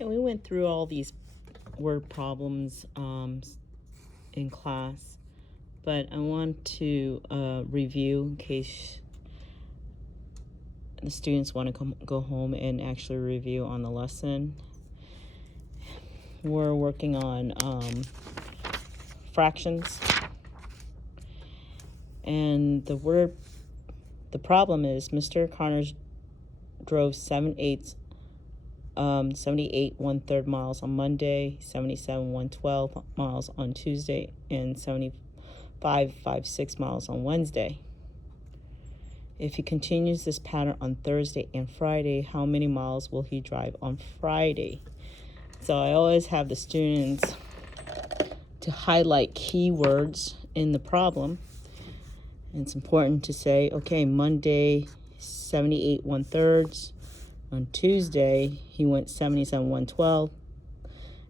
And we went through all these word problems in class, but I want to review in case the students want to go home and actually review on the lesson. We're working on fractions, and the problem is Mr. Connors drove 78 1/3 miles on Monday, 77 1/12 miles on Tuesday, and 75 5/6 miles on Wednesday. If he continues this pattern on Thursday and Friday, how many miles will he drive on Friday? So I always have the students to highlight keywords in the problem. And it's important to say, okay, Monday, 78 1/3. On Tuesday, he went 77 1/12.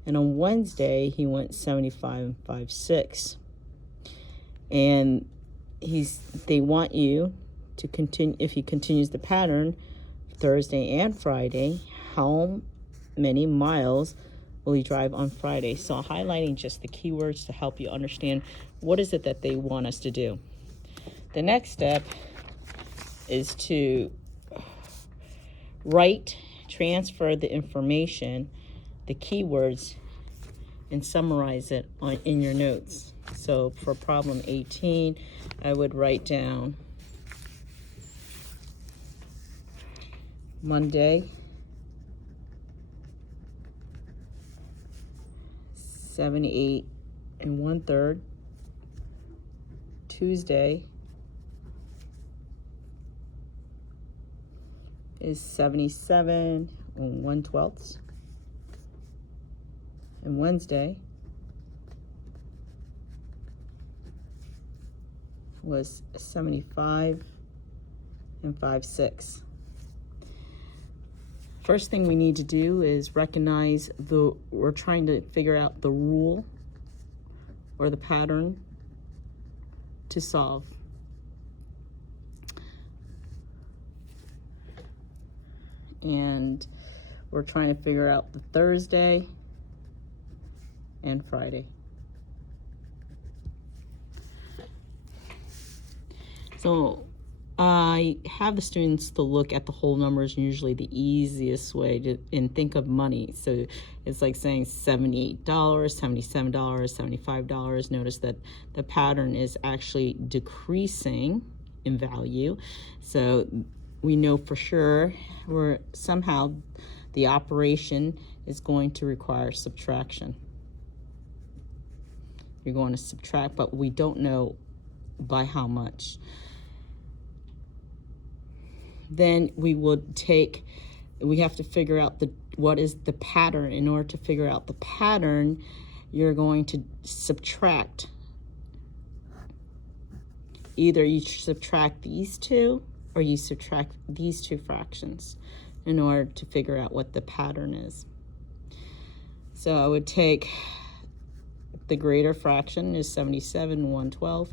And on Wednesday, he went 75 5/6. And they want you to continue, if he continues the pattern Thursday and Friday, how many miles will he drive on Friday? So highlighting just the keywords to help you understand what is it that they want us to do. The next step is to transfer the information, the keywords, and summarize it in your notes. So for problem 18, I would write down Monday, 78 1/3. Tuesday is 77 1/12. And Wednesday was 75 5/6. First thing we need to do is recognize we're trying to figure out the rule or the pattern to solve. And we're trying to figure out the Thursday and Friday. So I have the students to look at the whole numbers, usually the easiest way and think of money. So it's like saying $78, $77, $75. Notice that the pattern is actually decreasing in value. So we know for sure somehow the operation is going to require subtraction. You're going to subtract, but we don't know by how much. Then we have to figure out what is the pattern. In order to figure out the pattern, you're going to subtract. Either you subtract these two or you subtract these two fractions in order to figure out what the pattern is. So I would take the greater fraction is 77 1/12,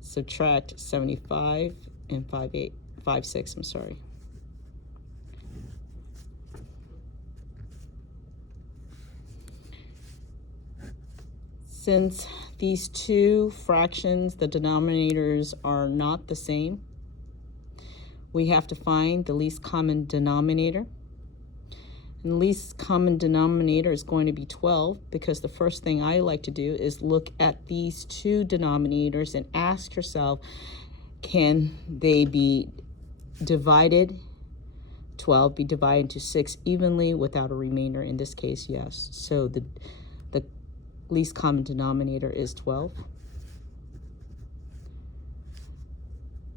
subtract 75 and 5/6, I'm sorry. Since these two fractions, the denominators are not the same, we have to find the least common denominator. And the least common denominator is going to be 12, because the first thing I like to do is look at these two denominators and ask yourself, can they be divided, 12 be divided into 6 evenly without a remainder? In this case, yes. So the least common denominator is 12.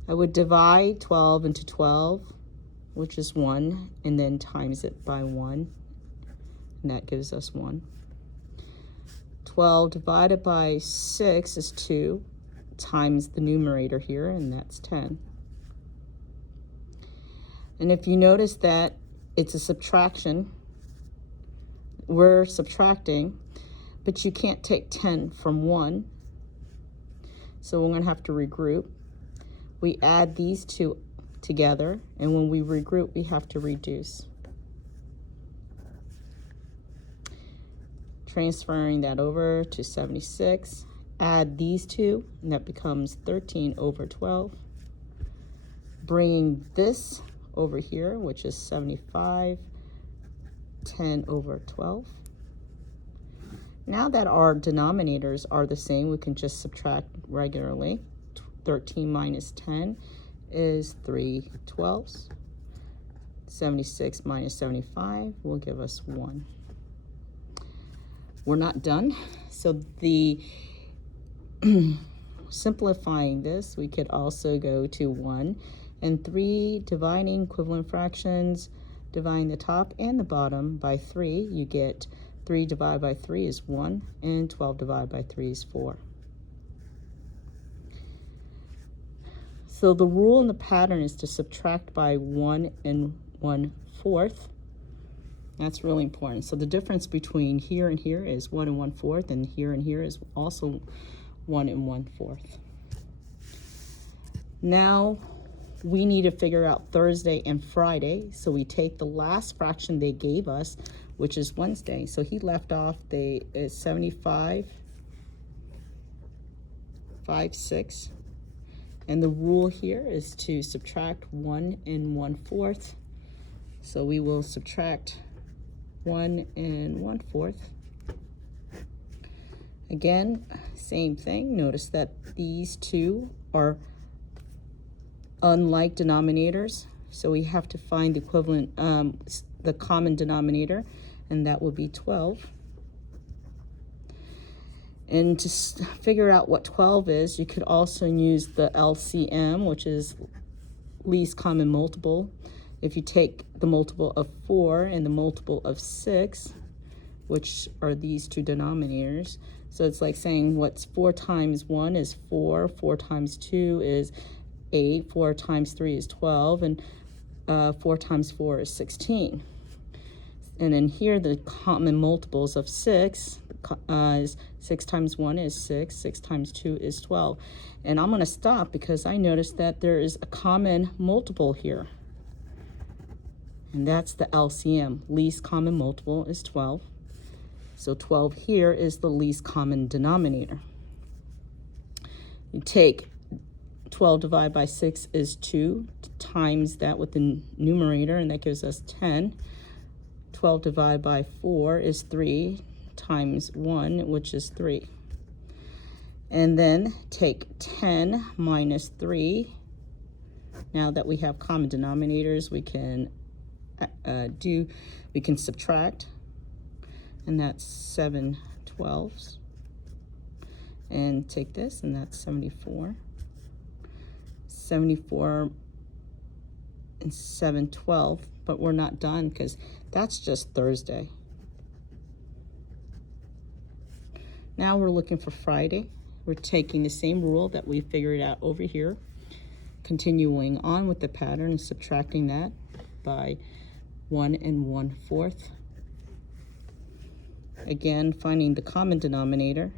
I would divide 12 into 12, which is 1, and then times it by 1, and that gives us 1. 12 divided by 6 is 2, times the numerator here, and that's 10. And if you notice that it's a subtraction, we're subtracting, but you can't take 10 from 1, so we're going to have to regroup. We add these two together, and when we regroup, we have to reduce. Transferring that over to 76. Add these two, and that becomes 13 over 12. Bringing this over here, which is 75, 10 over 12. Now that our denominators are the same, we can just subtract regularly. 13 minus 10 is 3/12. 76 minus 75 will give us 1. We're not done. So the simplifying this, we could also go to 1 and 3, dividing equivalent fractions, dividing the top and the bottom by 3, you get 3 divided by 3 is 1, and 12 divided by 3 is 4. So the rule in the pattern is to subtract by 1 and 1/4. That's really important. So the difference between here and here is 1 and 1/4, and here is also 1 and 1/4. Now we need to figure out Thursday and Friday. So we take the last fraction they gave us, which is Wednesday. So he left off the 75, 5, 6. And the rule here is to subtract 1 and 1/4. So we will subtract 1 and 1/4. Again, same thing. Notice that these two are unlike denominators. So we have to find the equivalent, the common denominator, and that will be 12. And to figure out what 12 is, you could also use the LCM, which is least common multiple. If you take the multiple of 4 and the multiple of 6, which are these two denominators, so it's like saying what's 4 times 1 is 4, 4 times 2 is 8, 4 times 3 is 12, and 4 times 4 is 16. And then here the common multiples of 6 is 6 times 1 is 6, 6 times 2 is 12. And I'm going to stop because I noticed that there is a common multiple here. And that's the LCM. Least common multiple is 12. So 12 here is the least common denominator. You take 12 divided by 6 is 2, times that with the numerator, and that gives us 10. 12 divided by 4 is 3, times 1, which is 3. And then take 10 minus 3. Now that we have common denominators, we can subtract, and that's 7/12. And take this, and that's 74. 74 and 7/12, but we're not done because that's just Thursday. Now we're looking for Friday. We're taking the same rule that we figured out over here, continuing on with the pattern and subtracting that by 1 and 1/4. Again, finding the common denominator,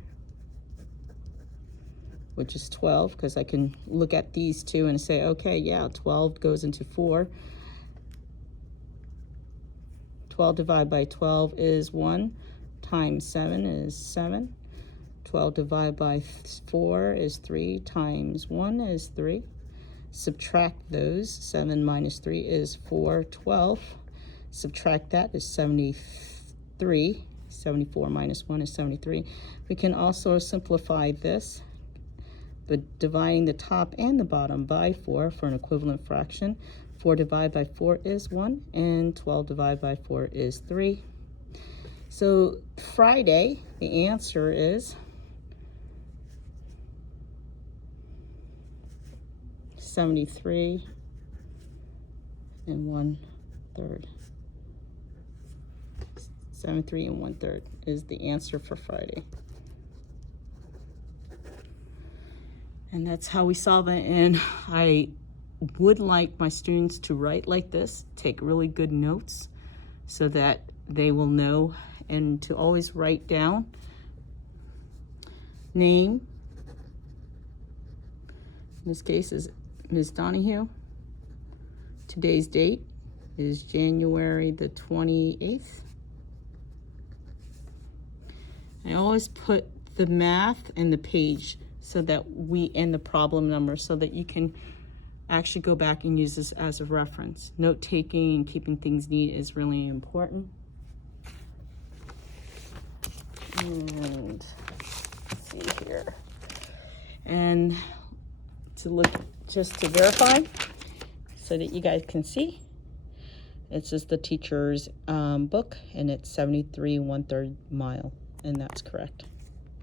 which is 12, because I can look at these two and say, okay, yeah, 12 goes into 4. 12 divided by 12 is 1, times 7 is 7. 12 divided by 4 is 3, times 1 is 3. Subtract those. 7 minus 3 is 4/12. Subtract that is 73. 74 minus 1 is 73. We can also simplify this, but dividing the top and the bottom by 4 for an equivalent fraction. 4 divided by 4 is 1, and 12 divided by 4 is 3. So Friday, the answer is 73 and 1/3. 73 and 1/3 is the answer for Friday. And that's how we solve it. And I would like my students to write like this, take really good notes so that they will know, and to always write down name. In this case is Ms. Donahue. Today's date is January the 28th. I always put the math and the page so that and the problem number, so that you can actually go back and use this as a reference. Note taking and keeping things neat is really important. And let's see here. And to look, just to verify, so that you guys can see, it's just the teacher's book, and it's 73 1/3 mile, and that's correct.